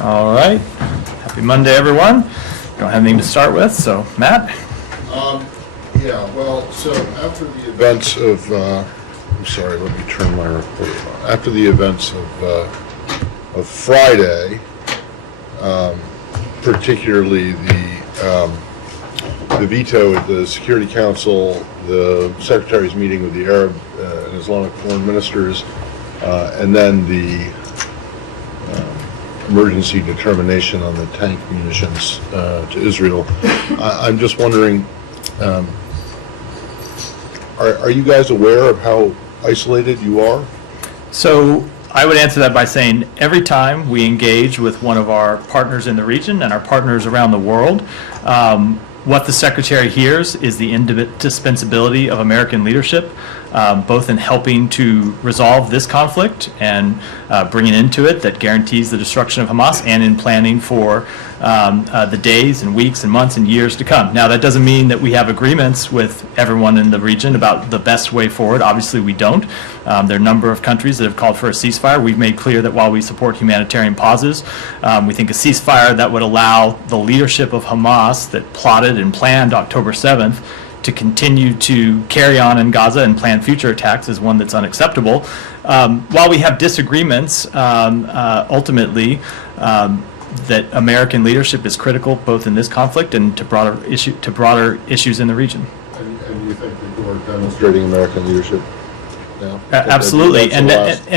All right. Happy Monday, everyone. Don't have anything to start with, so Matt? Yeah, well, so after the events of, I'm sorry, let me turn my report on. After the events of Friday, particularly the veto at the Security Council, the Secretary's meeting with the Arab and Islamic foreign ministers, and then the emergency determination on the tank munitions to Israel. I'm just wondering, are you guys aware of how isolated you are? So I would answer that by saying every time we engage with one of our partners in the region and our partners around the world, what the Secretary hears is the indispensability of American leadership, both in helping to resolve this conflict and bring an end to it that guarantees the destruction of Hamas, and in planning for the days and weeks and months and years to come. Now, that doesn't mean that we have agreements with everyone in the region about the best way forward. Obviously, we don't. There are a number of countries that have called for a ceasefire. We've made clear that while we support humanitarian pauses, we think a ceasefire that would allow the leadership of Hamas that plotted and planned October 7th to continue to carry on in Gaza and plan future attacks is one that's unacceptable. While we have disagreements, ultimately, that American leadership is critical both in this conflict and to broader issues in the region. And you think that you are demonstrating American leadership now? Absolutely, and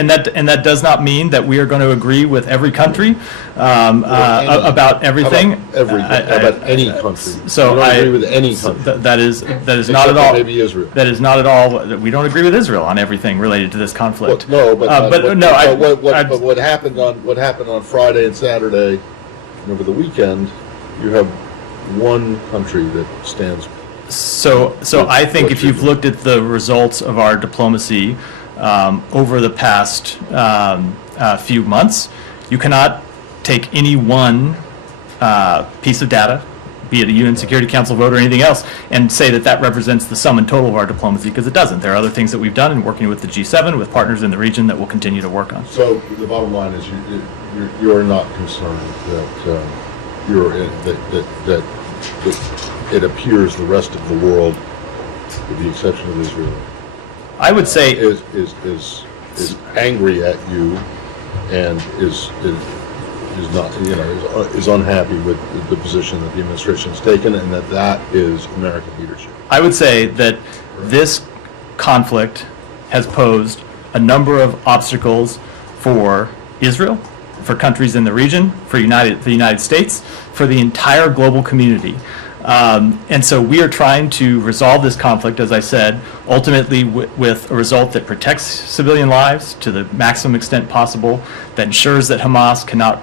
that does not mean that we are going to agree with every country about everything. About any country. So you don't agree with any country. That is not at all. Maybe Israel. That is not at all. We don't agree with Israel on everything related to this conflict. But what happened on Friday and Saturday and over the weekend, you have one country that stands. So I think if you've looked at the results of our diplomacy over the past few months, you cannot take any one piece of data, be it a UN Security Council vote or anything else, and say that that represents the sum and total of our diplomacy, because it doesn't. There are other things that we've done in working with the G7, with partners in the region, that we'll continue to work on. So the bottom line is you're not concerned that it appears the rest of the world, with the exception of Israel, I would say is angry at you and is not, is unhappy with the position that the administration has taken, and that is American leadership. I would say that this conflict has posed a number of obstacles for Israel, for countries in the region, for the United States, for the entire global community. And so we are trying to resolve this conflict, as I said, ultimately with a result that protects civilian lives to the maximum extent possible, that ensures that Hamas cannot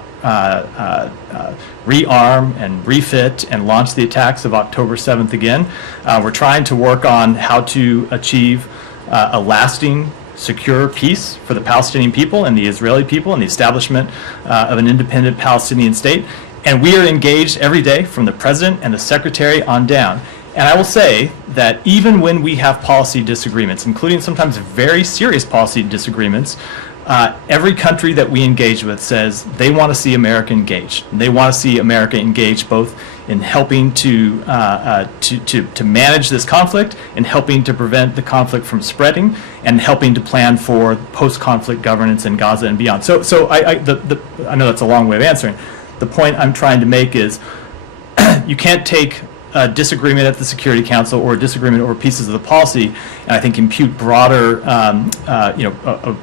rearm and refit and launch the attacks of October 7th again. We're trying to work on how to achieve a lasting, secure peace for the Palestinian people and the Israeli people and the establishment of an independent Palestinian state. And we are engaged every day, from the president and the secretary on down. And I will say that even when we have policy disagreements, including sometimes very serious policy disagreements, every country that we engage with says they want to see America engaged. And they want to see America engaged both in helping to manage this conflict, and helping to prevent the conflict from spreading, and helping to plan for post-conflict governance in Gaza and beyond. So I know that's a long way of answering. The point I'm trying to make is you can't take a disagreement at the Security Council or a disagreement over pieces of the policy, and I think impute broader,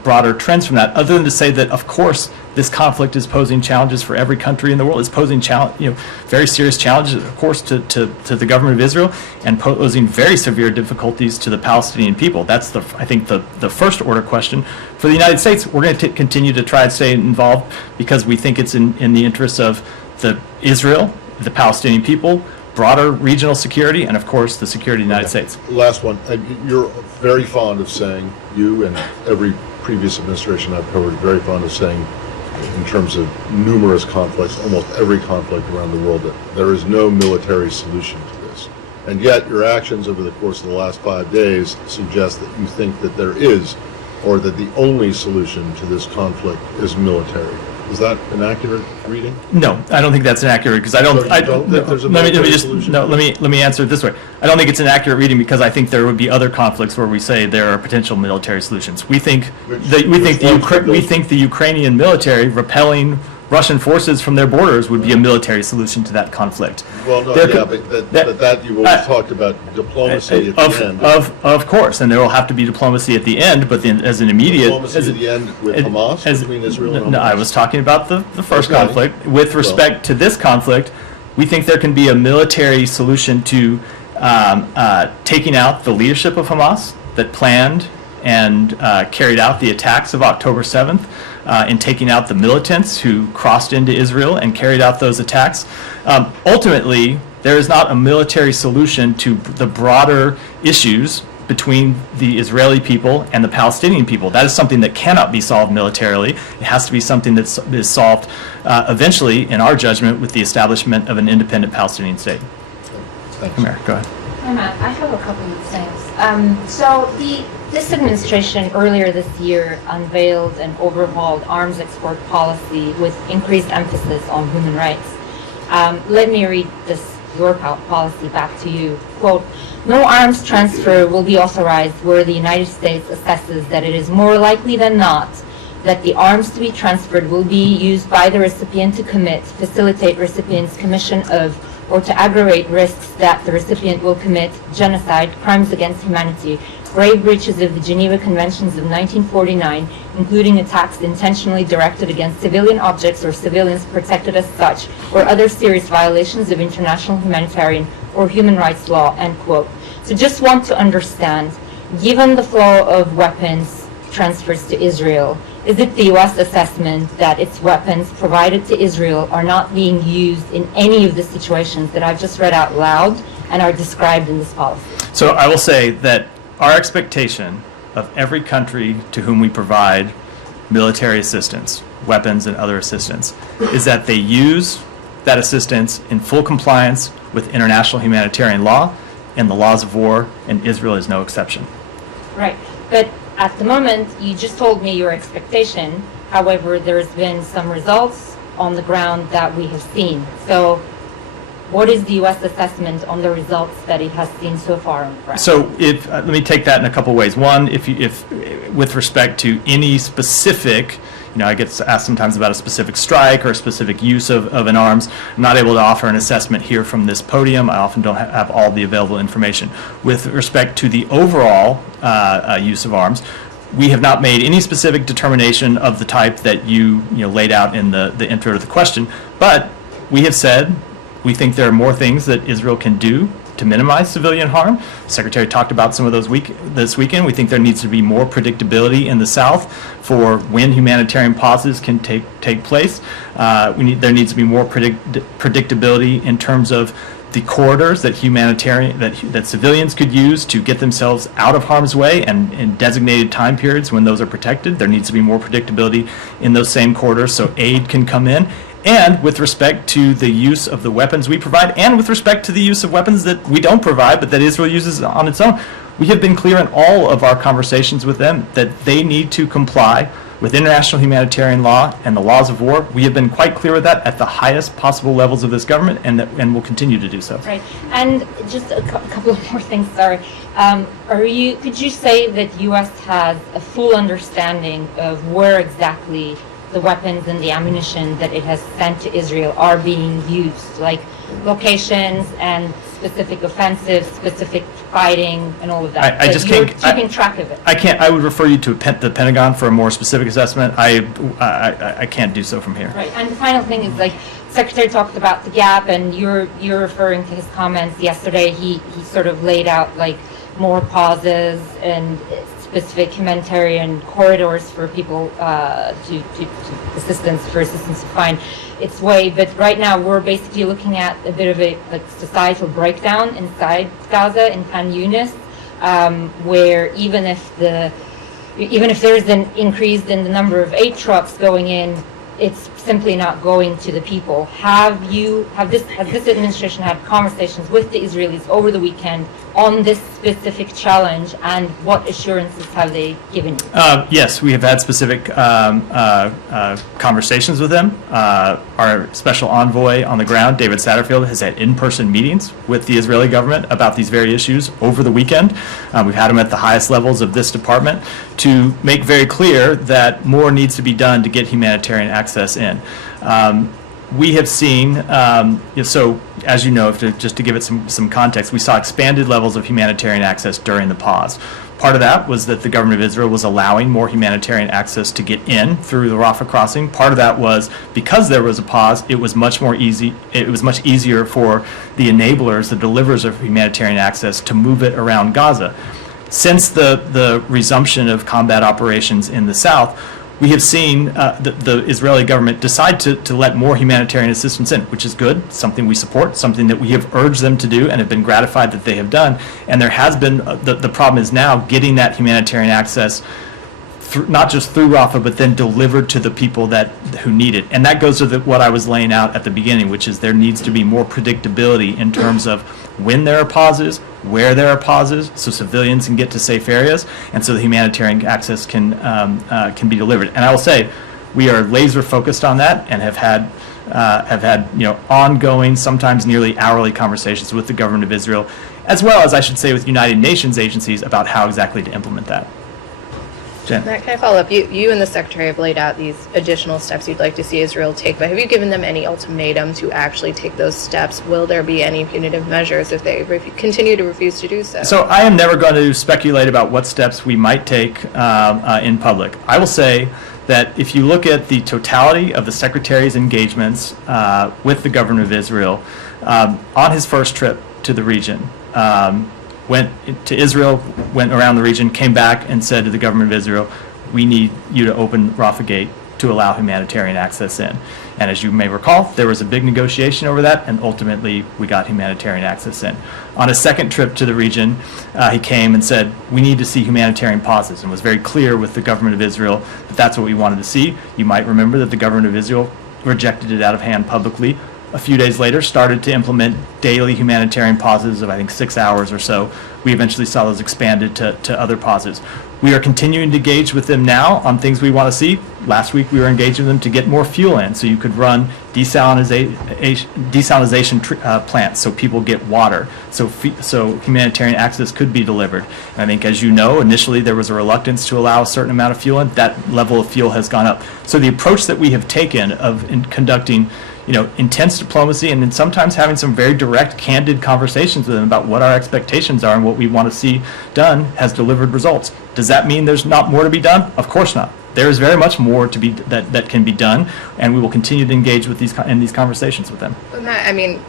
broader trends from that, other than to say that, of course, this conflict is posing challenges for every country in the world. It's posing very serious challenges, of course, to the government of Israel, and posing very severe difficulties to the Palestinian people. That's I think the first order question. For the United States, we're going to continue to try to stay involved, because we think it's in the interests of Israel, the Palestinian people, broader regional security, and of course the security of the United States. Last one. You're very fond of saying, you and every previous administration I've covered, very fond of saying, in terms of numerous conflicts, almost every conflict around the world, that there is no military solution to this. And yet your actions over the course of the last 5 days suggest that you think that there is, or that the only solution to this conflict is military. Is that an accurate reading? No, I don't think that's inaccurate because I don't. So you don't think there's a let me military just solution? no. Let me answer it this way. I don't think it's an accurate reading because I think there would be other conflicts where we say there are potential military solutions. We think the Ukrainian military repelling Russian forces from their borders would be a military solution to that conflict. Well, no, There yeah, could- but that you've always talked about diplomacy at the end. Of course, and there will have to be diplomacy at the end, but then as an immediate... Diplomacy at the end with Hamas, between Israel and Hamas? No, I was talking about the first Okay. conflict. With respect to this conflict, we think there can be a military solution to taking out the leadership of Hamas that planned and carried out the attacks of October 7th, in taking out the militants who crossed into Israel and carried out those attacks. Ultimately, there is not a military solution to the broader issues between the Israeli people and the Palestinian people. That is something that cannot be solved militarily. It has to be something that is solved eventually, in our judgment, with the establishment of an independent Palestinian state. Thanks. Come here, go ahead. Hi, Matt. I have a couple of things. This administration earlier this year unveiled an overhauled arms export policy with increased emphasis on human rights. Let me read your policy back to you. Quote, no arms transfer will be authorized where the United States assesses that it is more likely than not that the arms to be transferred will be used by the recipient to commit, facilitate recipient's commission of, or to aggravate risks that the recipient will commit genocide, crimes against humanity, grave breaches of the Geneva Conventions of 1949, including attacks intentionally directed against civilian objects or civilians protected as such, or other serious violations of international humanitarian or human rights law, end quote. So just want to understand, given the flow of weapons transfers to Israel, is it the U.S. assessment that its weapons provided to Israel are not being used in any of the situations that I've just read out loud and are described in this policy? So I will say that our expectation of every country to whom we provide military assistance, weapons and other assistance, is that they use that assistance in full compliance with international humanitarian law and the laws of war, and Israel is no exception. Right, but at the moment, you just told me your expectation. However, there's been some results on the ground that we have seen. So what is the U.S. assessment on the results that it has seen so far on the ground? So if let me take that in a couple ways. One, if with respect to any specific, I get asked sometimes about a specific strike or a specific use of an arms. I'm not able to offer an assessment here from this podium. I often don't have all the available information. With respect to the overall use of arms, we have not made any specific determination of the type that you laid out in the intro to the question, but we have said we think there are more things that Israel can do to minimize civilian harm. The Secretary talked about some of those this weekend. We think there needs to be more predictability in the South for when humanitarian pauses can take place. There needs to be more predictability in terms of the corridors that that civilians could use to get themselves out of harm's way, and in designated time periods when those are protected. There needs to be more predictability in those same corridors so aid can come in. And with respect to the use of the weapons we provide, and with respect to the use of weapons that we don't provide but that Israel uses on its own, we have been clear in all of our conversations with them that they need to comply with international humanitarian law and the laws of war. We have been quite clear with that at the highest possible levels of this government, and will continue to do so. Right. And just a couple of more things, sorry. Could you say that U.S. has a full understanding of where exactly the weapons and the ammunition that it has sent to Israel are being used, like locations and specific offensives, specific fighting, and all of that? I just can't keeping track of it. I can't. I would refer you to the Pentagon for a more specific assessment. I can't do so from here. Right. And the final thing is, like, Secretary talked about the gap, and you're referring to his comments yesterday. He sort of laid out like more pauses and specific humanitarian corridors for people to assistance to find its way. But right now we're basically looking at a bit of a societal breakdown inside Gaza in Khan Yunis, where even if there's an increase in the number of aid trucks going in, it's simply not going to the people. Has this administration had conversations with the Israelis over the weekend on this specific challenge, and what assurances have they given you? Yes, we have had specific conversations with them. Our special envoy on the ground, David Satterfield, has had in-person meetings with the Israeli government about these very issues over the weekend. We've had them at the highest levels of this department to make very clear that more needs to be done to get humanitarian access in. We have seen, so as you know, just to give it some context, we saw expanded levels of humanitarian access during the pause. Part of that was that the government of Israel was allowing more humanitarian access to get in through the Rafah crossing. Part of that was because there was a pause, it was much easier for the enablers, the deliverers of humanitarian access, to move it around Gaza. Since the resumption of combat operations in the south, we have seen the Israeli government decide to let more humanitarian assistance in, which is good, something we support, something that we have urged them to do and have been gratified that they have done. And there has been, the problem is now getting that humanitarian access not just through Rafah, but then delivered to the people who need it. And that goes to what I was laying out at the beginning, which is there needs to be more predictability in terms of when there are pauses, where there are pauses, so civilians can get to safe areas, and so the humanitarian access can be delivered. And I will say, we are laser focused on that and have had ongoing, sometimes nearly hourly conversations with the government of Israel, as well as, I should say, with United Nations agencies about how exactly to implement that. Jen. Matt, can I follow up? You and the Secretary have laid out these additional steps you'd like to see Israel take, but have you given them any ultimatum to actually take those steps? Will there be any punitive measures if they continue to refuse to do so? So I am never going to speculate about what steps we might take in public. I will say that if you look at the totality of the Secretary's engagements with the government of Israel, on his first trip to the region, went to Israel, went around the region, came back and said to the government of Israel, we need you to open Rafah Gate to allow humanitarian access in. And as you may recall, there was a big negotiation over that, and ultimately we got humanitarian access in. On his second trip to the region, he came and said, we need to see humanitarian pauses, and was very clear with the government of Israel that that's what we wanted to see. You might remember that the government of Israel rejected it out of hand publicly. A few days later, started to implement daily humanitarian pauses of, I think, 6 hours or so. We eventually saw those expanded to other pauses. We are continuing to engage with them now on things we want to see. Last week, we were engaging with them to get more fuel in, so you could run desalination plants so people get water, so humanitarian access could be delivered. And I think, as you know, initially there was a reluctance to allow a certain amount of fuel in. That level of fuel has gone up. So the approach that we have taken in conducting intense diplomacy and then sometimes having some very direct, candid conversations with them about what our expectations are and what we want to see done has delivered results. Does that mean there's not more to be done? Of course not. There is very much more to be that can be done, and we will continue to engage with these conversations with them. But Matt, I mean,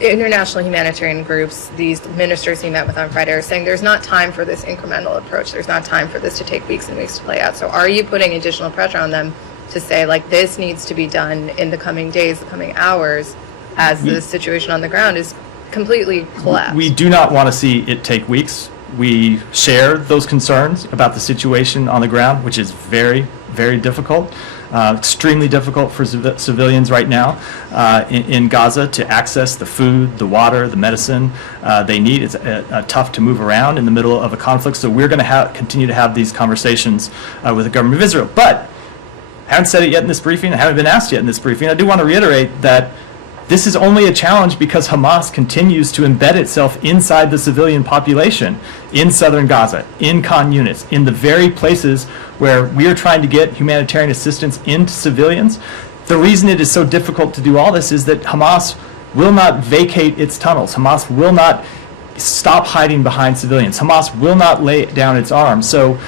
international humanitarian groups, these ministers he met with on Friday, are saying there's not time for this incremental approach. There's not time for this to take weeks and weeks to play out. So are you putting additional pressure on them to say, like, this needs to be done in the coming days, the coming hours, as the situation on the ground is completely collapsed? We do not want to see it take weeks. We share those concerns about the situation on the ground, which is very, very difficult, extremely difficult for civilians right now in Gaza to access the food, the water, the medicine they need. It's tough to move around in the middle of a conflict, so we're going to continue to have these conversations with the government of Israel. But I haven't said it yet in this briefing. I haven't been asked yet in this briefing. I do want to reiterate that this is only a challenge because Hamas continues to embed itself inside the civilian population in southern Gaza, in Khan Yunis, in the very places where we are trying to get humanitarian assistance into civilians. The reason it is so difficult to do all this is that Hamas will not vacate its tunnels. Hamas will not stop hiding behind civilians. Hamas will not lay down its arms. So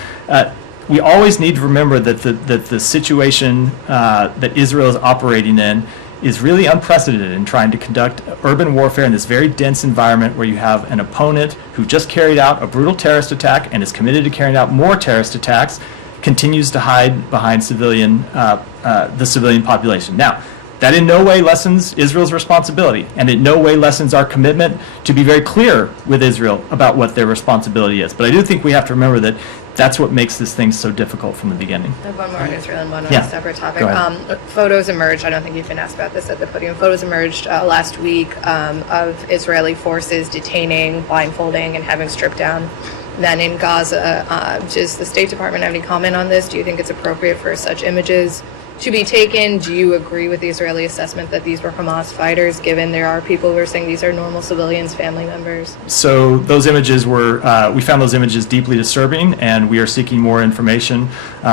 we always need to remember that the situation that Israel is operating in is really unprecedented in trying to conduct urban warfare in this very dense environment where you have an opponent who just carried out a brutal terrorist attack and is committed to carrying out more terrorist attacks, continues to hide behind the civilian population. Now, that in no way lessens Israel's responsibility, and in no way lessens our commitment to be very clear with Israel about what their responsibility is. But I do think we have to remember that That's what makes this thing so difficult from the beginning. I have one more on Israel and one on Yeah. a separate topic. Go ahead. Photos emerged, I don't think you've been asked about this at the podium, photos emerged last week of Israeli forces detaining, blindfolding, and having stripped down men in Gaza. Does the State Department have any comment on this? Do you think it's appropriate for such images to be taken? Do you agree with the Israeli assessment that these were Hamas fighters, given there are people who are saying these are normal civilians, family members? So those images were, we found those images deeply disturbing, and we are seeking more information,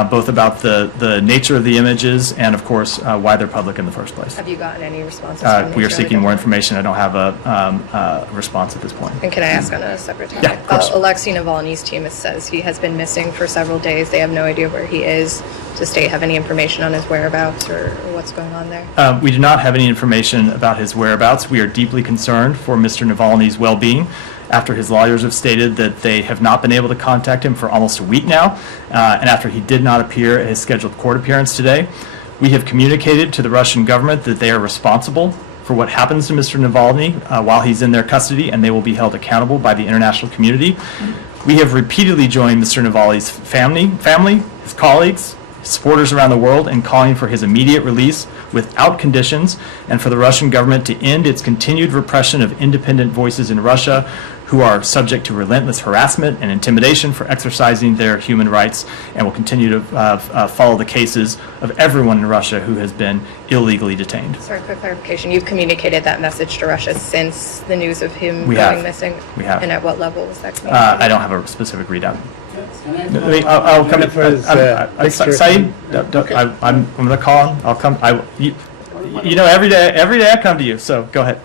both about the nature of the images and, of course, why they're public in the first place. Have you gotten any responses from the We are Israeli seeking more government? information. I don't have a response at this point. And can I ask on a separate topic? Yeah, of course. Alexei Navalny's team says he has been missing for several days. They have no idea where he is. Does the state have any information on his whereabouts or what's going on there? We do not have any information about his whereabouts. We are deeply concerned for Mr. Navalny's well-being after his lawyers have stated that they have not been able to contact him for almost a week now, and after he did not appear at his scheduled court appearance today. We have communicated to the Russian government that they are responsible for what happens to Mr. Navalny while he's in their custody, and they will be held accountable by the international community. We have repeatedly joined Mr. Navalny's family, his colleagues, supporters around the world in calling for his immediate release without conditions, and for the Russian government to end its continued repression of independent voices in Russia who are subject to relentless harassment and intimidation for exercising their human rights, and will continue to follow the cases of everyone in Russia who has been illegally detained. Sorry, quick clarification. You've communicated that message to Russia since the news of him We going have. missing? We have. And at what level was that communicated? I don't have a specific readout. Can I- I'll come. Jennifer's, picture- Saeed, Okay. I'm going to call him. I'll come. You know, every day I come to you. So go ahead.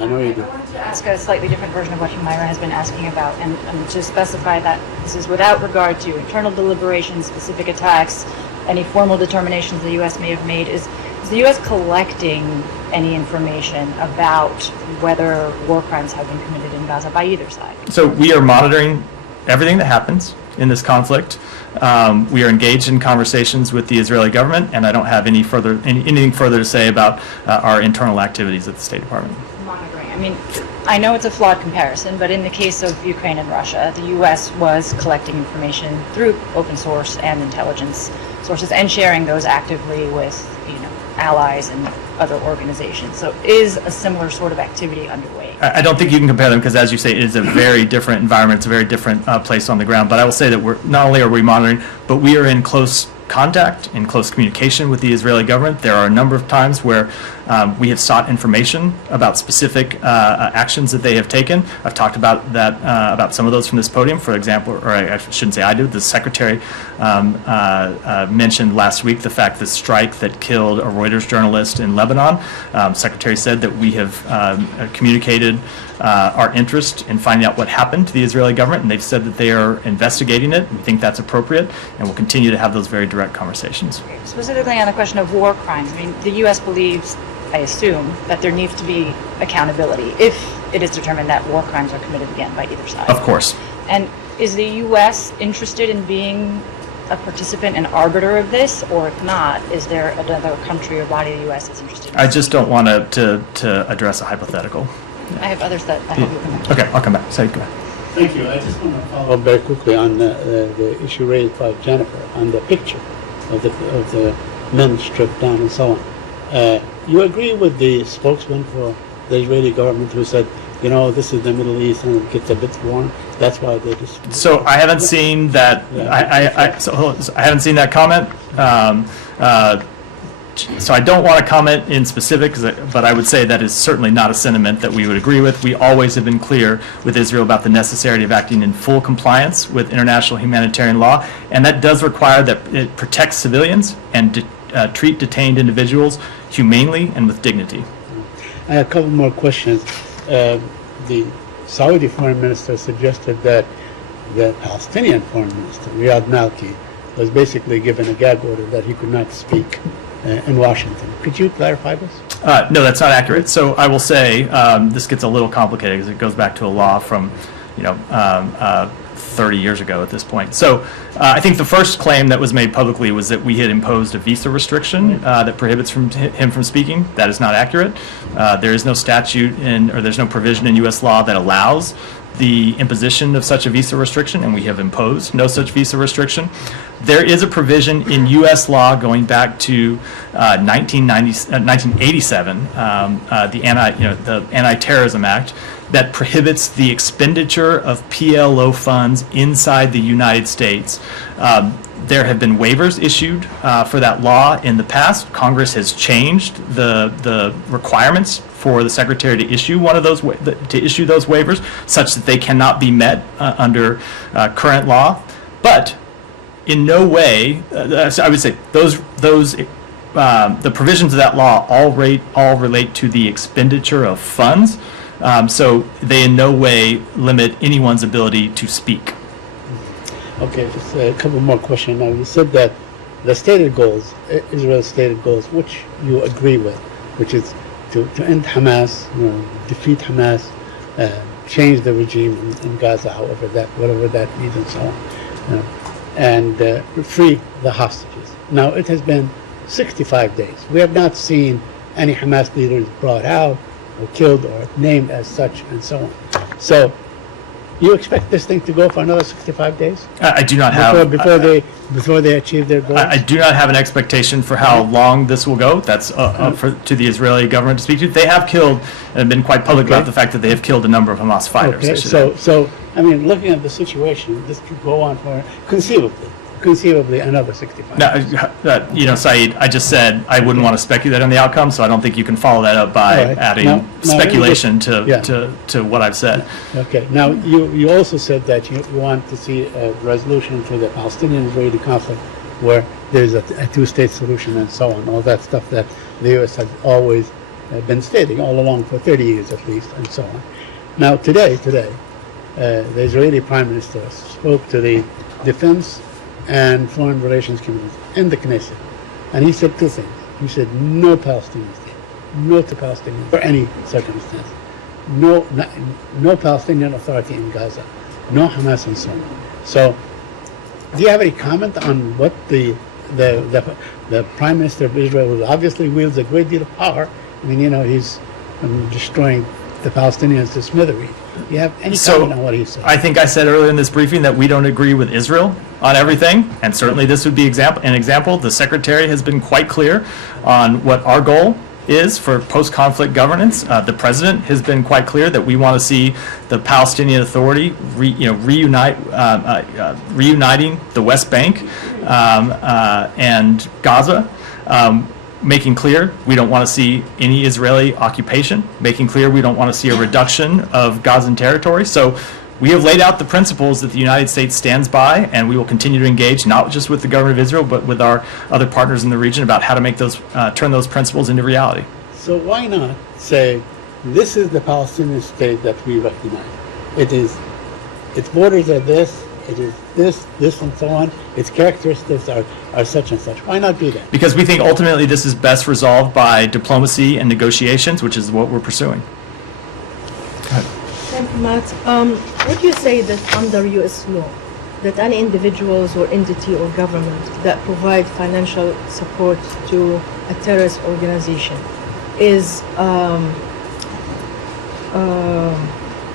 I know you do. Ask a slightly different version of what Humaira has been asking about, and to specify that this is without regard to internal deliberations, specific attacks, any formal determinations the U.S. may have made. Is the U.S. collecting any information about whether war crimes have been committed in Gaza by either side? So we are monitoring everything that happens in this conflict. We are engaged in conversations with the Israeli government, and I don't have anything further to say about our internal activities at the State Department. Monitoring. I mean, I know it's a flawed comparison, but in the case of Ukraine and Russia, the U.S. was collecting information through open source and intelligence sources and sharing those actively with, allies and other organizations. So is a similar sort of activity underway? I don't think you can compare them because, as you say, it is a very different environment. It's a very different place on the ground. But I will say that we're not only are we monitoring, but we are in close contact, in close communication with the Israeli government. There are a number of times where we have sought information about specific actions that they have taken. I've talked about that, about some of those from this podium. For example, or I shouldn't say I did, the Secretary mentioned last week the fact the strike that killed a Reuters journalist in Lebanon. Secretary said that we have communicated our interest in finding out what happened to the Israeli government, and they've said that they are investigating it. We think that's appropriate, and we'll continue to have those very direct conversations. Specifically on the question of war crimes, I mean, the U.S. believes, I assume, that there needs to be accountability if it is determined that war crimes are committed again by either side. Of course. And is the U.S. interested in being a participant and arbiter of this, or if not, is there another country or body of the U.S. that's interested in I this? just don't want to address a hypothetical. I have others that I hope you can mention. Okay, I'll come back. Say, go ahead. Thank you. I just want to follow up very quickly on the issue raised by Jennifer on the picture of the men stripped down and so on. You agree with the spokesman for the Israeli government who said, this is the Middle East and it gets a bit warm. That's why they just. So I haven't seen that. I haven't seen that comment. So I don't want to comment in specific, but I would say that is certainly not a sentiment that we would agree with. We always have been clear with Israel about the necessity of acting in full compliance with international humanitarian law, and that does require that it protects civilians and treat detained individuals humanely and with dignity. I have a couple more questions. The Saudi foreign minister suggested that the Palestinian foreign minister, Riyad Malki, was basically given a gag order that he could not speak in Washington. Could you clarify this? No, that's not accurate. So I will say this gets a little complicated because it goes back to a law from, 30 years ago at this point. So I think the first claim that was made publicly was that we had imposed a visa restriction that prohibits him from speaking. That is not accurate. There is no statute or there's no provision in U.S. law that allows the imposition of such a visa restriction, and we have imposed no such visa restriction. There is a provision in U.S. law going back to 1987, the Anti-Terrorism Act, that prohibits the expenditure of PLO funds inside the United States. There have been waivers issued for that law in the past. Congress has changed the requirements for the Secretary to issue those waivers, such that they cannot be met under current law. But in no way, so I would say the provisions of that law all relate to the expenditure of funds. So they in no way limit anyone's ability to speak. Okay, just a couple more questions. Now, you said that the stated goals, Israel's stated goals, which you agree with, which is to end Hamas, defeat Hamas, change the regime in Gaza, whatever that means, and so on, and free the hostages. Now, it has been 65 days. We have not seen any Hamas leaders brought out or killed or named as such, and so on. So, you expect this thing to go for another 65 days? I do not have before they achieve their goals. I do not have an expectation for how long this will go. That's up to the Israeli government to speak to. They have killed and been quite public about the fact that they have killed a number of Hamas fighters. Okay, so I mean, looking at the situation, this could go on for conceivably another 65 days. Saeed, I just said I wouldn't want to speculate on the outcome, so I don't think you can follow that up by adding speculation to what I've said. Okay. Now, you also said that you want to see a resolution to the Palestinian-Israeli conflict where there's a two-state solution and so on, all that stuff that the U.S. has always been stating all along for 30 years at least, and so on. Now, today, the Israeli Prime Minister spoke to the Defense and Foreign Relations Committees in the Knesset, and he said two things. He said no Palestinian state, no to Palestinians for any circumstance, no Palestinian Authority in Gaza, no Hamas, and so on. So, do you have any comment on what the Prime Minister of Israel, who obviously wields a great deal of power? I mean, he's destroying the Palestinians to smithereens. Do you have any comment on what he said? I think I said earlier in this briefing that we don't agree with Israel on everything, and certainly this would be an example. The Secretary has been quite clear on what our goal is for post-conflict governance. The President has been quite clear that we want to see the Palestinian Authority reuniting the West Bank and Gaza. Making clear we don't want to see any Israeli occupation, making clear we don't want to see a reduction of Gazan territory. So we have laid out the principles that the United States stands by, and we will continue to engage not just with the government of Israel, but with our other partners in the region about how to make those, turn those principles into reality. So why not say, this is the Palestinian state that we recognize. Its borders are this, it is this, and so on. Its characteristics are such and such. Why not do that? Because we think ultimately this is best resolved by diplomacy and negotiations, which is what we're pursuing. Thank you, Matt. Would you say that under U.S. law, that any individuals or entity or government that provide financial support to a terrorist organization is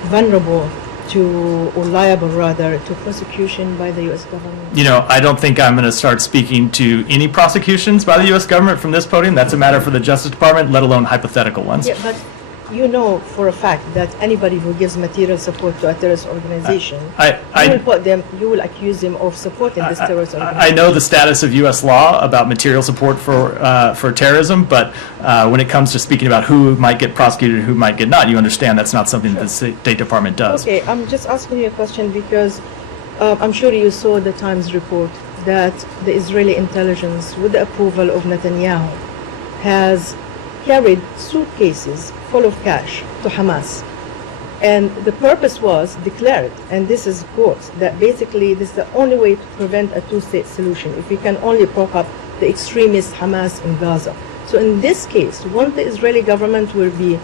vulnerable to, or liable rather, to prosecution by the U.S. government? I don't think I'm going to start speaking to any prosecutions by the U.S. government from this podium. That's a matter for the Justice Department, let alone hypothetical ones. Yeah, but you know for a fact that anybody who gives material support to a terrorist organization, you will accuse them of supporting this terrorist organization. I know the status of U.S. law about material support for terrorism, but when it comes to speaking about who might get prosecuted and who might get not, you understand that's not something that the State Department does. Okay, I'm just asking you a question because I'm sure you saw the Times report that the Israeli intelligence, with the approval of Netanyahu, has carried suitcases full of cash to Hamas. And the purpose was declared, and this is quotes, that basically this is the only way to prevent a two-state solution, if we can only prop up the extremist Hamas in Gaza. So in this case, won't the Israeli government will be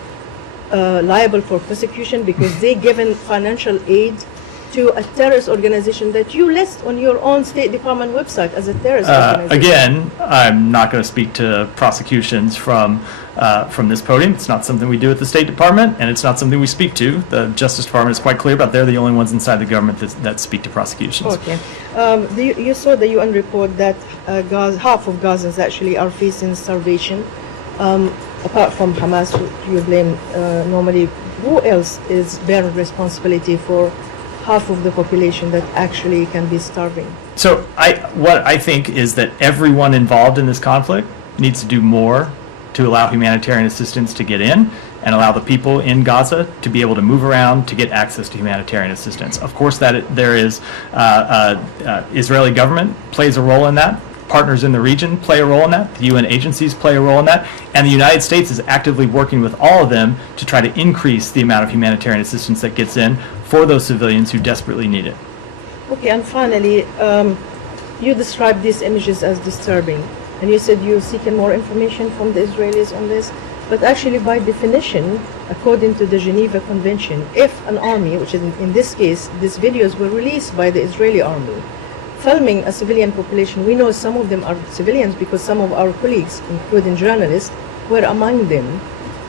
liable for prosecution because they given financial aid to a terrorist organization that you list on your own State Department website as a terrorist organization? Again, I'm not going to speak to prosecutions from this podium. It's not something we do at the State Department, and it's not something we speak to. The Justice Department is quite clear about they're the only ones inside the government that speak to prosecutions. Okay. You saw the UN report that half of Gazans actually are facing starvation. Apart from Hamas, who you blame normally, who else is bearing responsibility for half of the population that actually can be starving? So what I think is that everyone involved in this conflict needs to do more to allow humanitarian assistance to get in and allow the people in Gaza to be able to move around to get access to humanitarian assistance. Of course, there is Israeli government plays a role in that. Partners in the region play a role in that. The UN agencies play a role in that. And the United States is actively working with all of them to try to increase the amount of humanitarian assistance that gets in for those civilians who desperately need it. Okay, and finally, you described these images as disturbing, and you said you're seeking more information from the Israelis on this. But actually, by definition, according to the Geneva Convention, if an army, which is in this case, these videos were released by the Israeli army, filming a civilian population, we know some of them are civilians because some of our colleagues, including journalists, were among them.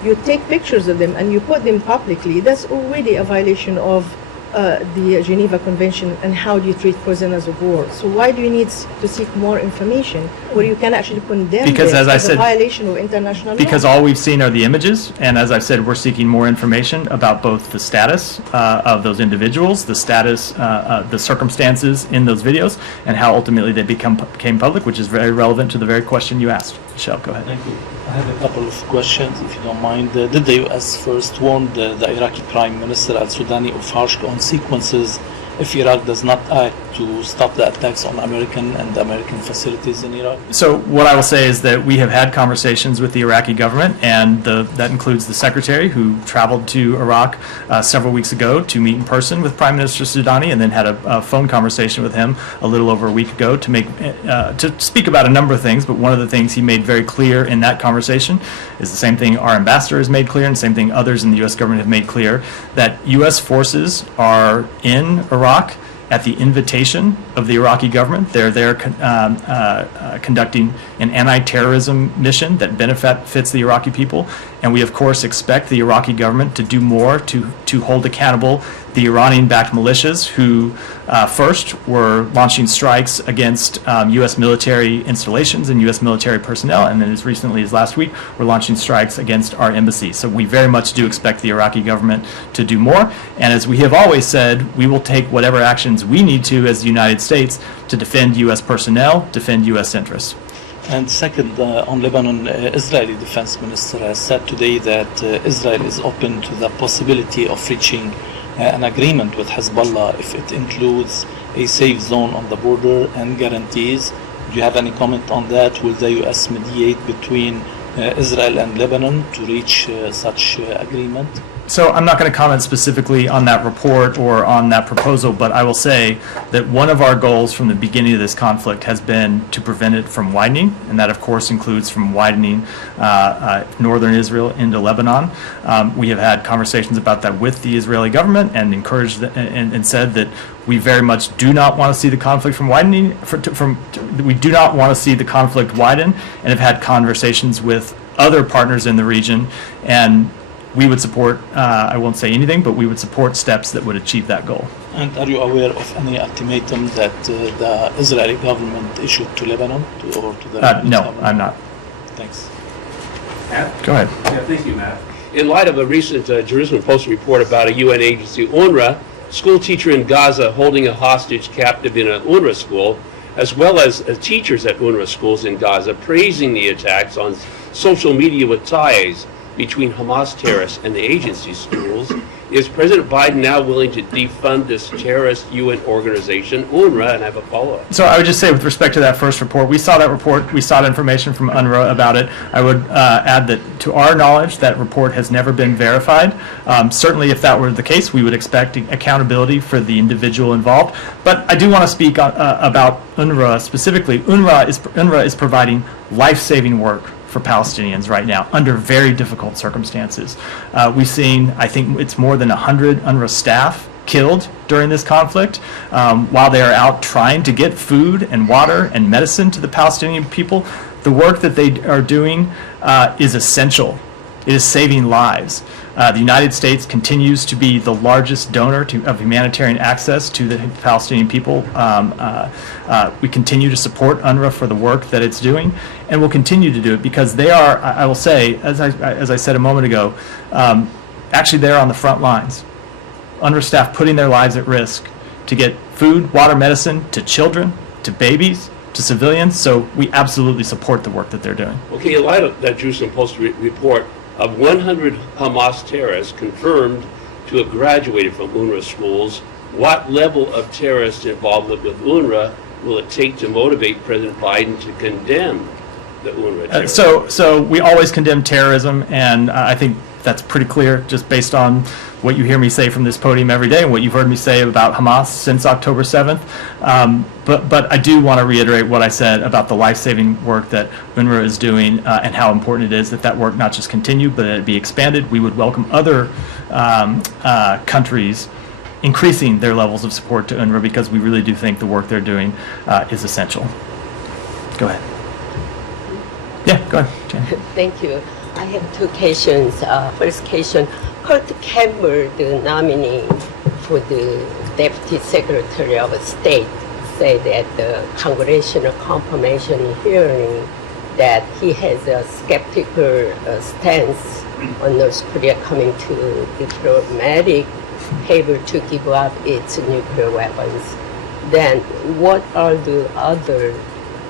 You take pictures of them and you put them publicly, that's already a violation of the Geneva Convention and how do you treat prisoners of war. So why do you need to seek more information where you can actually condemn Because, this as I as said, a violation of international law? Because all we've seen are the images, and as I've said, we're seeking more information about both the status of those individuals, the status, the circumstances in those videos, and how ultimately they became public, which is very relevant to the very question you asked. Michelle, go ahead. Thank you. I have a couple of questions, if you don't mind. Did the U.S. first warn the Iraqi Prime Minister al-Sudani of harsh consequences if Iraq does not act to stop the attacks on American and American facilities in Iraq? So what I will say is that we have had conversations with the Iraqi government, and that includes the secretary who traveled to Iraq several weeks ago to meet in person with Prime Minister Sudani, and then had a phone conversation with him a little over a week ago to speak about a number of things. But one of the things he made very clear in that conversation is the same thing our ambassador has made clear, and the same thing others in the U.S. government have made clear, that U.S. forces are in Iraq at the invitation of the Iraqi government. They're there conducting an anti-terrorism mission that benefits the Iraqi people. And we, of course, expect the Iraqi government to do more to hold accountable the Iranian-backed militias who first were launching strikes against U.S. military installations and U.S. military personnel, and then as recently as last week, were launching strikes against our embassy. So we very much do expect the Iraqi government to do more. And as we have always said, we will take whatever actions we need to as the United States to defend U.S. personnel, defend U.S. interests. And second, on Lebanon, Israeli defense minister has said today that Israel is open to the possibility of reaching an agreement with Hezbollah if it includes a safe zone on the border and guarantees. Do you have any comment on that? Will the U.S. mediate between Israel and Lebanon to reach such agreement? So I'm not going to comment specifically on that report or on that proposal, but I will say that one of our goals from the beginning of this conflict has been to prevent it from widening, and that of course includes from widening northern Israel into Lebanon. We have had conversations about that with the Israeli government and encouraged and said that we very much do not want to see the conflict from widening. We do not want to see the conflict widen, and have had conversations with other partners in the region, and we would support, I won't say anything, but we would support steps that would achieve that goal. And are you aware of any ultimatum that the Israeli government issued to Lebanon or to the Lebanese No, government? I'm not. Thanks. Matt? Go ahead. Yeah, thank you, Matt. In light of a recent Jerusalem Post report about a UN agency, UNRWA, school teacher in Gaza holding a hostage captive in an UNRWA school, as well as teachers at UNRWA schools in Gaza, praising the attacks on social media with ties between Hamas terrorists and the agency's schools. Is President Biden now willing to defund this terrorist UN organization, UNRWA? And I have a follow-up. So I would just say, with respect to that first report, we saw that report, we sought information from UNRWA about it. I would add that, to our knowledge, that report has never been verified. Certainly, if that were the case, we would expect accountability for the individual involved. But I do want to speak about UNRWA specifically. UNRWA is providing life-saving work for Palestinians right now under very difficult circumstances. We've seen, I think it's more than 100 UNRWA staff killed during this conflict, while they are out trying to get food and water and medicine to the Palestinian people. The work that they are doing is essential. It is saving lives. The United States continues to be the largest donor of humanitarian access to the Palestinian people. We continue to support UNRWA for the work that it's doing, and will continue to do it because they are, I will say, as I said a moment ago, actually they're on the front lines. UNRWA staff putting their lives at risk to get food, water, medicine to children, to babies, to civilians. So we absolutely support the work that they're doing. Okay, in light of that Jerusalem Post report, of 100 Hamas terrorists confirmed to have graduated from UNRWA schools, what level of terrorist involvement with UNRWA will it take to motivate President Biden to condemn the UNRWA terrorism? So we always condemn terrorism, and I think that's pretty clear just based on what you hear me say from this podium every day and what you've heard me say about Hamas since October 7th. But I do want to reiterate what I said about the life-saving work that UNRWA is doing and how important it is that work not just continue, but that it be expanded. We would welcome other countries increasing their levels of support to UNRWA because we really do think the work they're doing is essential. Go ahead. Yeah, go ahead, Jane. Thank you. I have two questions. First question, Kurt Campbell, the nominee for the Deputy Secretary of State, said at the Congressional Confirmation hearing that he has a skeptical stance on North Korea coming to diplomatic table to give up its nuclear weapons. Then what are the other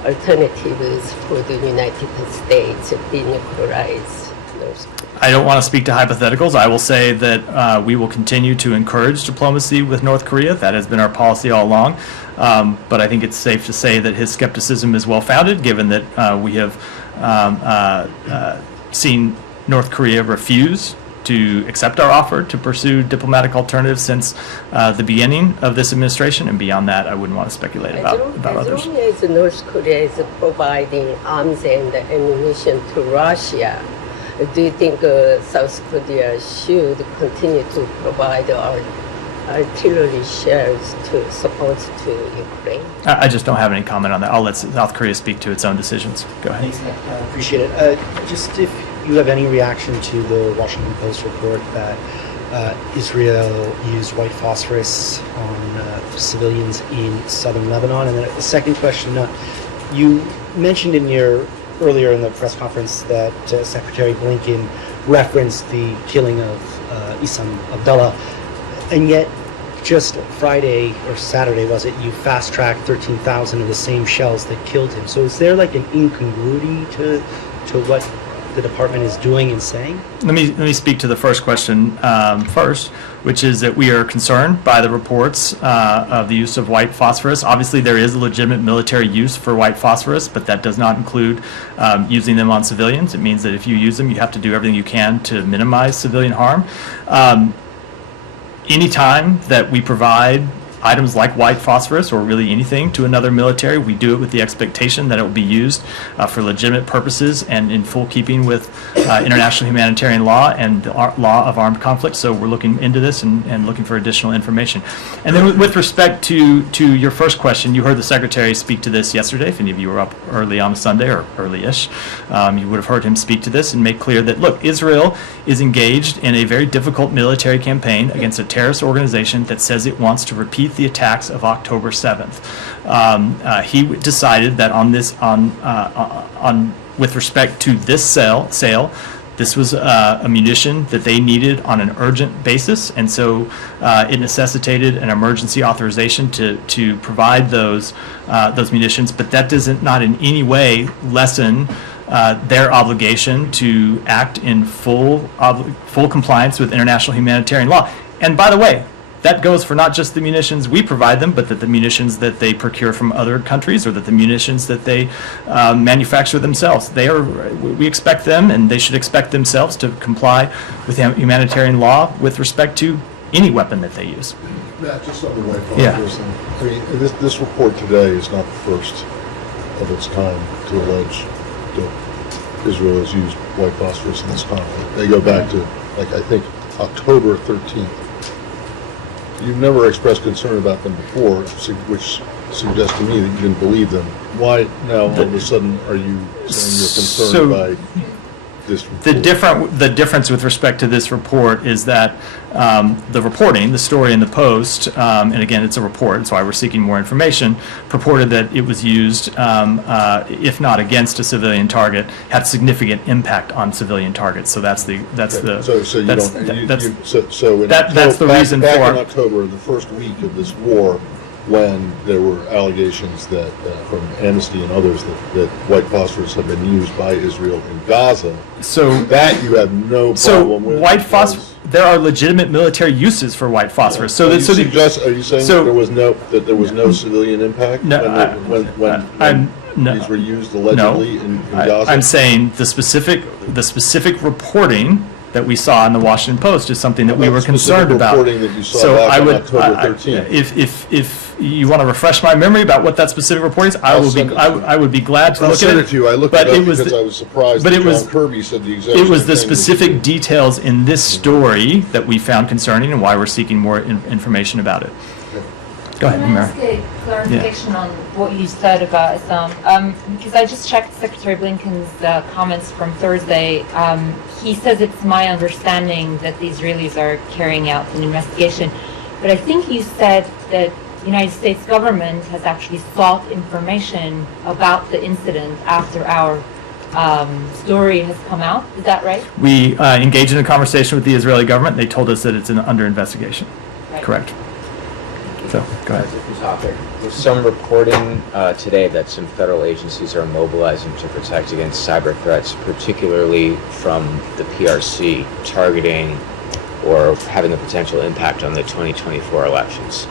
alternatives for the United States to denuclearize North Korea? I don't want to speak to hypotheticals. I will say that we will continue to encourage diplomacy with North Korea. That has been our policy all along. But I think it's safe to say that his skepticism is well-founded, given that we have seen North Korea refuse to accept our offer to pursue diplomatic alternatives since the beginning of this administration. And beyond that, I wouldn't want to speculate about others. As long as North Korea is providing arms and ammunition to Russia, do you think South Korea should continue to provide artillery shells to support to Ukraine? I just don't have any comment on that. I'll let South Korea speak to its own decisions. Go ahead. Thanks, I appreciate it. Just if you have any reaction to the Washington Post report that Israel used white phosphorus on civilians in southern Lebanon. And then the second question, you mentioned earlier in the press conference that Secretary Blinken referenced the killing of Issam Abdullah, and yet just Friday or Saturday, was it, you fast-tracked 13,000 of the same shells that killed him. So is there like an incongruity to what the department is doing and saying? Let me speak to the first question first, which is that we are concerned by the reports of the use of white phosphorus. Obviously, there is a legitimate military use for white phosphorus, but that does not include using them on civilians. It means that if you use them, you have to do everything you can to minimize civilian harm. Anytime that we provide items like white phosphorus or really anything to another military, we do it with the expectation that it will be used for legitimate purposes and in full keeping with international humanitarian law and the law of armed conflict. So we're looking into this and looking for additional information. And then with respect to your first question, you heard the Secretary speak to this yesterday. If any of you were up early on Sunday or early-ish, you would have heard him speak to this and make clear that, look, Israel is engaged in a very difficult military campaign against a terrorist organization that says it wants to repeat the attacks of October 7th. He decided that with respect to this sale, this was a munition that they needed on an urgent basis, and so it necessitated an emergency authorization to provide those munitions. But that does not in any way lessen their obligation to act in full compliance with international humanitarian law. And by the way, that goes for not just the munitions we provide them, but that the munitions that they procure from other countries or that the munitions that they manufacture themselves. We expect them, and they should expect themselves to comply with humanitarian law with respect to any weapon that they use. Matt, just on the white phosphorus thing. I mean, this report today is not the first of its kind to allege that Israel has used white phosphorus in this conflict. They go back to, I think, October 13th. you've never expressed concern about them before, which suggests to me that you didn't believe them. Why now all of a sudden are you saying you're concerned by this report? The difference with respect to this report is that the reporting, the story in the Post, and again, it's a report, that's why we're seeking more information, purported that it was used, if not against a civilian target, had significant impact on civilian targets. So that's the reason back for in October, the first week of this war, when there were allegations that from Amnesty and others that white phosphorus had been used by Israel in Gaza. So that you have no problem with. White phosphorus. There are legitimate military uses for white phosphorus. Are you saying that there was no civilian impact when these were used allegedly in Gaza? I'm saying the specific reporting that we saw in the Washington Post is something that we were concerned about. Reporting that you saw back on October 13th. If you want to refresh my memory about what that specific report is, I would be glad to look at it. I'll send it to you. I looked it up because I was surprised that John Kirby said the exact same thing. It was the specific details in this story that we found concerning and why we're seeking more information about it. Go ahead, Can I Mary. ask a clarification on what you said about Islam? Because I just checked Secretary Blinken's comments from Thursday. He says it's my understanding that the Israelis are carrying out an investigation. But I think you said that the United States government has actually sought information about the incident after our story has come out. Is that right? We engaged in a conversation with the Israeli government. They told us that it's under investigation. Right. Correct. So, go ahead. Different topic. There's some reporting today that some federal agencies are mobilizing to protect against cyber threats, particularly from the PRC, targeting or having a potential impact on the 2024 elections.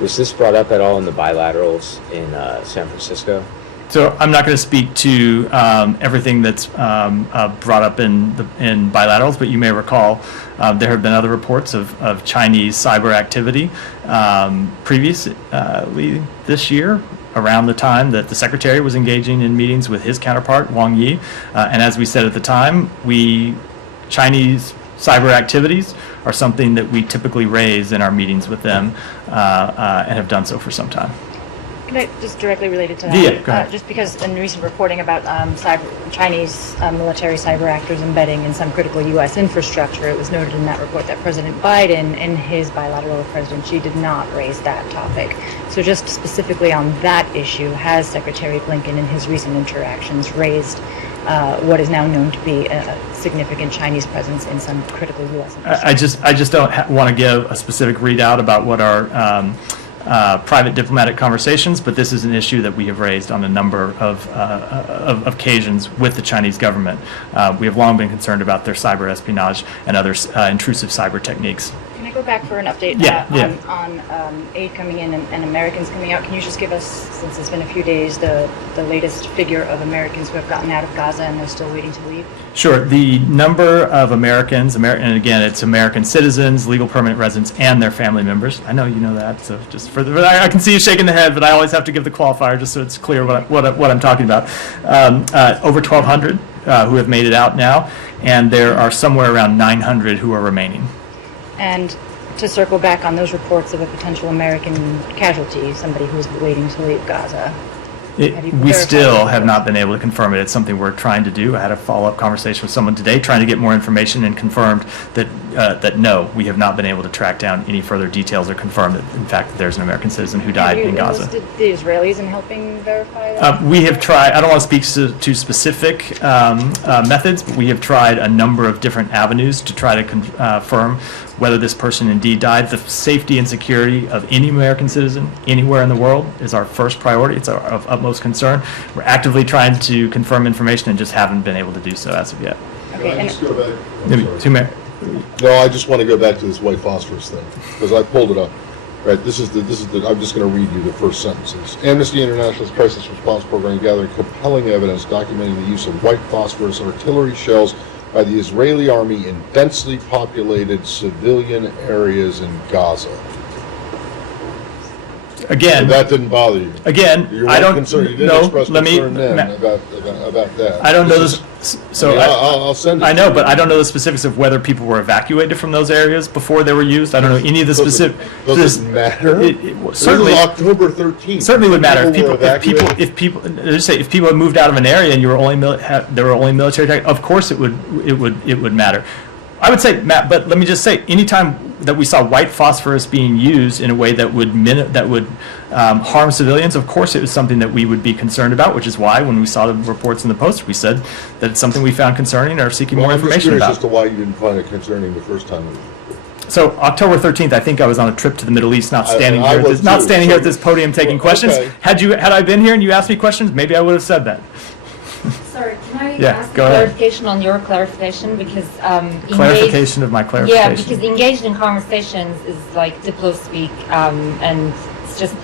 Was this brought up at all in the bilaterals in San Francisco? So I'm not going to speak to everything that's brought up in bilaterals, but you may recall there have been other reports of Chinese cyber activity previously this year, around the time that the Secretary was engaging in meetings with his counterpart, Wang Yi. And as we said at the time, Chinese cyber activities are something that we typically raise in our meetings with them and have done so for some time. Can I just directly related to that? Yeah, go ahead. Just because in recent reporting about Chinese military cyber actors embedding in some critical U.S. infrastructure, it was noted in that report that President Biden, in his bilateral with President Xi, did not raise that topic. So just specifically on that issue, has Secretary Blinken in his recent interactions raised what is now known to be a significant Chinese presence in some critical U.S. infrastructure? I just don't want to give a specific readout about what our private diplomatic conversations, but this is an issue that we have raised on a number of occasions with the Chinese government. We have long been concerned about their cyber espionage and other intrusive cyber techniques. Can I go back for an update on aid coming in and Americans coming out? Can you just give us, since it's been a few days, the latest figure of Americans who have gotten out of Gaza and they're still waiting to leave? Sure. The number of Americans, and again, it's American citizens, legal permanent residents, and their family members. I know you know that, so just I can see you shaking the head, but I always have to give the qualifier just so it's clear what I'm talking about. Over 1,200 who have made it out now, and there are somewhere around 900 who are remaining. And to circle back on those reports of a potential American casualty, somebody who's waiting to leave Gaza. We still have not been able to confirm it. It's something we're trying to do. I had a follow-up conversation with someone today trying to get more information and confirmed that no, we have not been able to track down any further details or confirm that, in fact, there's an American citizen who died in Gaza. Have you enlisted the Israelis in helping verify that? We have tried, I don't want to speak to specific methods, but we have tried a number of different avenues to try to confirm whether this person indeed died. The safety and security of any American citizen anywhere in the world is our first priority. It's of utmost concern. We're actively trying to confirm information and just haven't been able to do so as of yet. Okay, Can I just go back? Maybe two minutes. No, I just want to go back to this white phosphorus thing because I pulled it up. Right, this is the. I'm just going to read you the first sentences. Amnesty International's crisis response program gathered compelling evidence documenting the use of white phosphorus artillery shells by the Israeli army in densely populated civilian areas in Gaza. Again, That didn't bother you? again, You I weren't don't concerned, you didn't know. express Let me. concern then about that. I don't know This this. is- So I'll send it. I to know, you. but I don't know the specifics of whether people were evacuated from those areas before they were used. I don't know any of the specific. Does it matter? Certainly, This is October 13th. certainly would matter if were evacuated. if people just say if people had moved out of an area and you were only there were only military attack. Of course, it would matter. I would say, Matt, but let me just say, anytime that we saw white phosphorus being used in a way that would harm civilians, of course it was something that we would be concerned about, which is why when we saw the reports in the Post, we said that it's something we found concerning and are seeking more I'm just information curious about. as to why you didn't find it concerning the first time. So October 13th, I think I was on a trip to the Middle East, not standing I here, was not too, standing here so- at this podium taking Well, questions. okay. Had I been here and you asked me questions, maybe I would have said that. Sorry, can I Yeah, ask a go ahead. clarification on your clarification? Because Clarification of my Yeah, clarification. because engaged in conversations is like Diplo speak, and it's just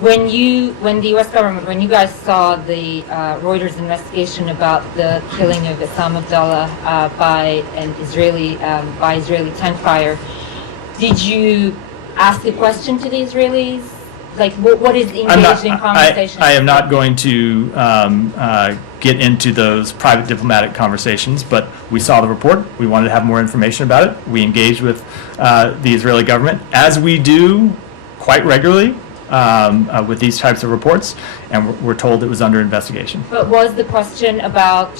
when the U.S. government, when you guys saw the Reuters investigation about the killing of Issam Abdallah by Israeli tank fire, did you ask the question to the Israelis? Like, what is engaged in conversation? I am not going to get into those private diplomatic conversations, but we saw the report. We wanted to have more information about it. We engaged with the Israeli government, as we do quite regularly with these types of reports, and we're told it was under investigation. But was the question about,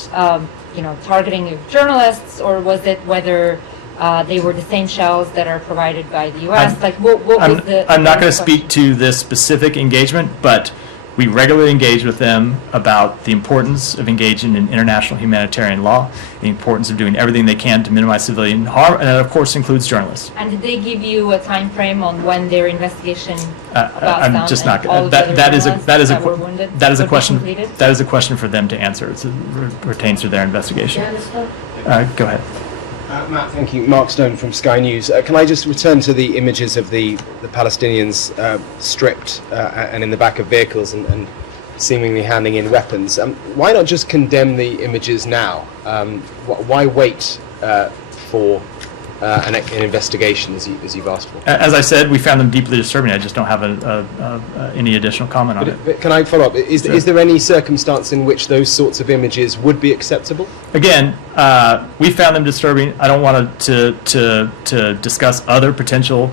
targeting of journalists, or was it whether they were the same shells that are provided by the U.S.? I'm not going to speak to this specific engagement, but we regularly engage with them about the importance of engaging in international humanitarian law, the importance of doing everything they can to minimize civilian harm, and that, of course, includes journalists. And did they give you a time frame on when their investigation about I'm Sam just and not. all of the other That is journalists that is a that were wounded that is a would be question. completed? That is a question for them to answer. It pertains to their investigation. Go ahead. Matt, thank you. Mark Stone from Sky News. Can I just return to the images of the Palestinians stripped and in the back of vehicles and seemingly handing in weapons? Why not just condemn the images now? Why wait for an investigation as you've asked for? As I said, we found them deeply disturbing. I just don't have any additional comment on it. But can I follow up? Is there any circumstance in which those sorts of images would be acceptable? Again, we found them disturbing. I don't want to discuss other potential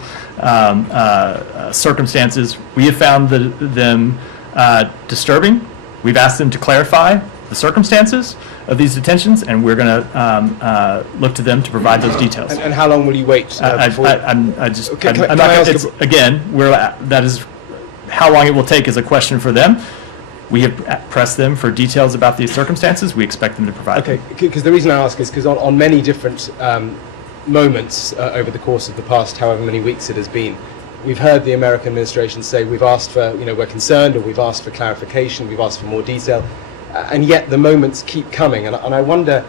circumstances. We have found them disturbing. We've asked them to clarify the circumstances of these detentions, and we're going to look to them to provide those details. And how long will you wait before? That is how long it will take is a question for them. We have pressed them for details about these circumstances. We expect them to provide them. Okay, because the reason I ask is because on many different moments over the course of the past, however many weeks it has been, we've heard the American administration say we've asked for, we're concerned, or we've asked for clarification, we've asked for more detail, and yet the moments keep coming. And I wonder,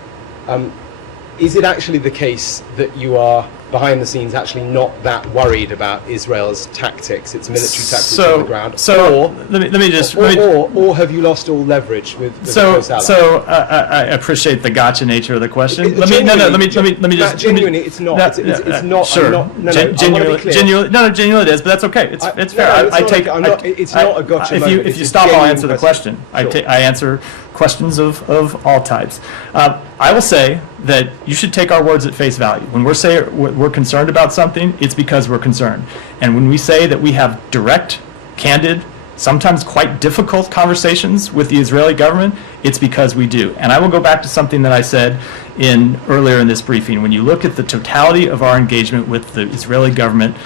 is it actually the case that you are behind the scenes actually not that worried about Israel's tactics, its military tactics on the ground? Or have you lost all leverage with the close allies? So I appreciate the gotcha nature of the question. Genuinely, it's not. Sure. Genuinely it is, but that's okay. It's fair. It's not a gotcha moment. If you stop, I'll answer the question. I answer questions of all types. I will say that you should take our words at face value. When we're concerned about something, it's because we're concerned. And when we say that we have direct, candid, sometimes quite difficult conversations with the Israeli government, it's because we do. And I will go back to something that I said earlier in this briefing. When you look at the totality of our engagement with the Israeli government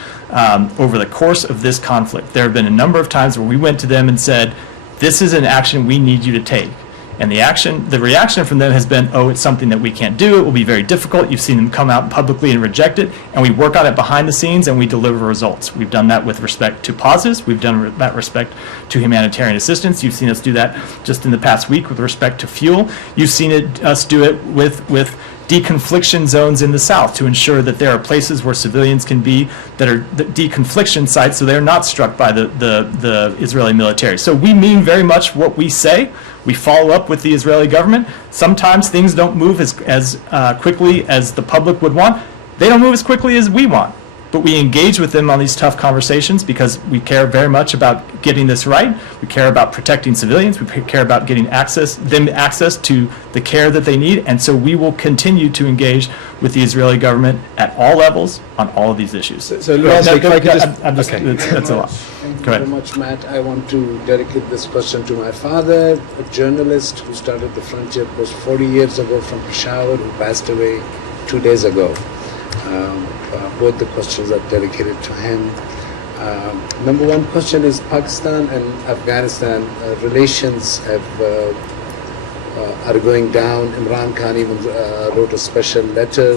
over the course of this conflict, there have been a number of times where we went to them and said, this is an action we need you to take. And the reaction from them has been, oh, it's something that we can't do. It will be very difficult. You've seen them come out publicly and reject it. And we work on it behind the scenes and we deliver results. We've done that with respect to pauses. We've done that respect to humanitarian assistance. You've seen us do that just in the past week with respect to fuel. You've seen us do it with deconfliction zones in the south to ensure that there are places where civilians can be that are the deconfliction sites so they're not struck by the Israeli military. So we mean very much what we say. We follow up with the Israeli government. Sometimes things don't move as quickly as the public would want. They don't move as quickly as we want. but we engage with them on these tough conversations because we care very much about getting this right. We care about protecting civilians. We care about getting access to the care that they need. And so we will continue to engage with the Israeli government at all levels on all of these issues. So lastly, if I could just... Okay. That's a lot. Thank you Go ahead. very much, Matt. I want to dedicate this question to my father, a journalist who started the Frontier Post 40 years ago from Peshawar, who passed away 2 days ago. Both the questions are dedicated to him. Number one question is Pakistan and Afghanistan relations are going down. Imran Khan even wrote a special letter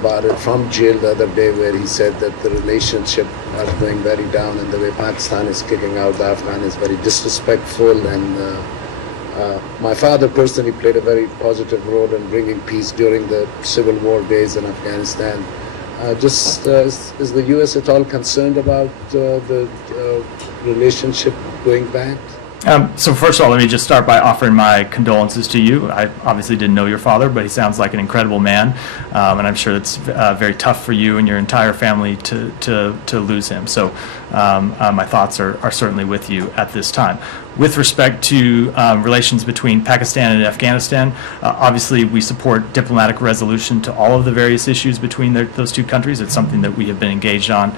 about it from jail the other day, where he said that the relationship are going very down, and the way Pakistan is kicking out the Afghan is very disrespectful. And my father personally played a very positive role in bringing peace during the civil war days in Afghanistan. Is the U.S. at all concerned about the relationship going back? So first of all, let me just start by offering my condolences to you. I obviously didn't know your father, but he sounds like an incredible man, and I'm sure it's very tough for you and your entire family to lose him. So my thoughts are certainly with you at this time. With respect to relations between Pakistan and Afghanistan, obviously we support diplomatic resolution to all of the various issues between those two countries. It's something that we have been engaged on.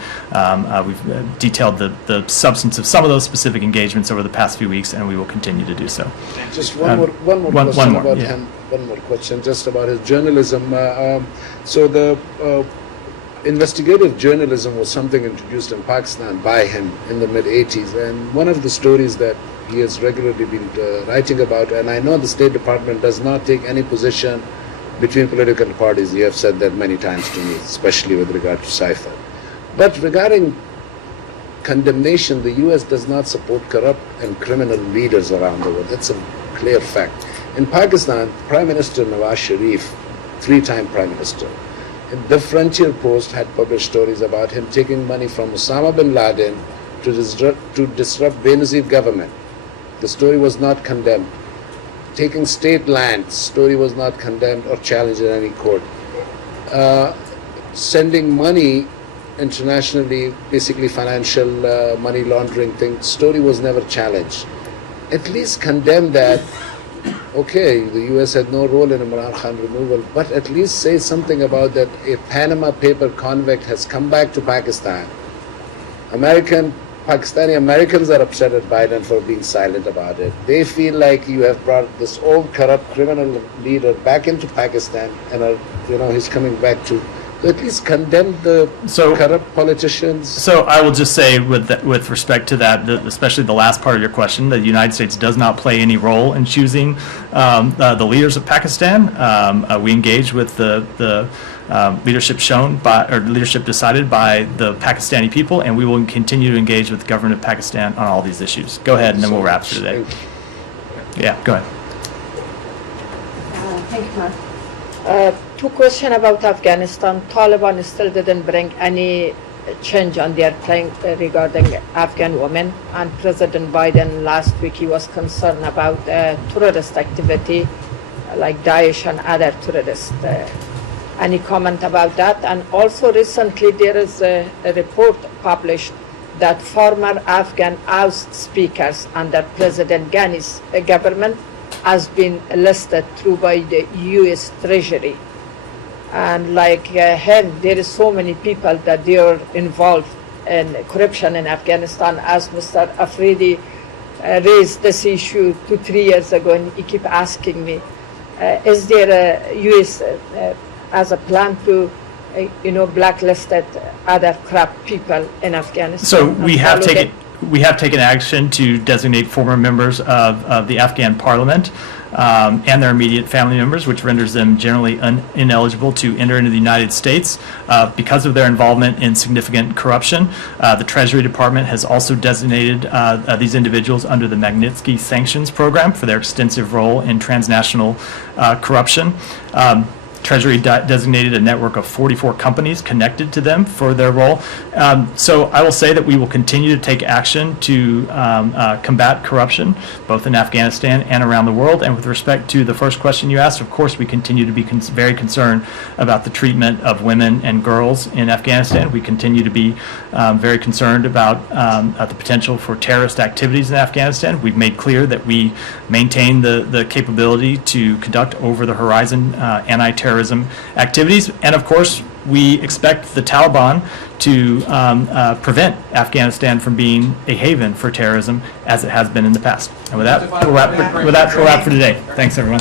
We've detailed the substance of some of those specific engagements over the past few weeks, and we will continue to do so. Just one more question about him. One more question, just about his journalism. So the investigative journalism was something introduced in Pakistan by him in the mid-'80s, and one of the stories that he has regularly been writing about, and I know the State Department does not take any position between political parties. You have said that many times to me, especially with regard to Ceasefire. But regarding condemnation, the U.S. does not support corrupt and criminal leaders around the world. That's a clear fact. In Pakistan, Prime Minister Nawaz Sharif, 3-time Prime Minister, the Frontier Post had published stories about him taking money from Osama bin Laden to disrupt Benazir government. The story was not condemned. Taking state land, story was not condemned or challenged in any court. Sending money internationally, basically financial money laundering thing, story was never challenged. At least condemn that. Okay, the U.S. had no role in Imran Khan removal, but at least say something about that a Panama paper convict has come back to Pakistan. Pakistani Americans are upset at Biden for being silent about it. They feel like you have brought this old corrupt criminal leader back into Pakistan, and he's coming back to. So at least condemn the corrupt politicians. So I will just say, with respect to that, especially the last part of your question, that the United States does not play any role in choosing the leaders of Pakistan. We engage with the leadership leadership decided by the Pakistani people, and we will continue to engage with the government of Pakistan on all these issues. Go ahead, and then we'll wrap for today. Yeah, go ahead. Thank you, Mark. Two questions about Afghanistan. Taliban still didn't bring any change on their plan regarding Afghan women, and President Biden last week, he was concerned about terrorist activity like Daesh and other terrorists. Any comment about that? And also recently there is a report published that former Afghan House speakers under President Ghani's government has been listed through by the U.S. Treasury. And like him, there is so many people that they are involved in corruption in Afghanistan. As Mr. Afridi raised this issue 2-3 years ago, and he keep asking me, is there a U.S. As a plan to, blacklisted other corrupt people in Afghanistan? So we have taken action to designate former members of the Afghan parliament and their immediate family members, which renders them generally ineligible to enter into the United States because of their involvement in significant corruption. The Treasury Department has also designated these individuals under the Magnitsky Sanctions Program for their extensive role in transnational corruption. Treasury designated a network of 44 companies connected to them for their role. So I will say that we will continue to take action to combat corruption, both in Afghanistan and around the world. And with respect to the first question you asked, of course, we continue to be very concerned about the treatment of women and girls in Afghanistan. We continue to be very concerned about the potential for terrorist activities in Afghanistan. We've made clear that we maintain the capability to conduct over-the-horizon anti-terrorism activities. And of course, we expect the Taliban to prevent Afghanistan from being a haven for terrorism as it has been in the past. And with that, we'll wrap for today. Thanks, everyone.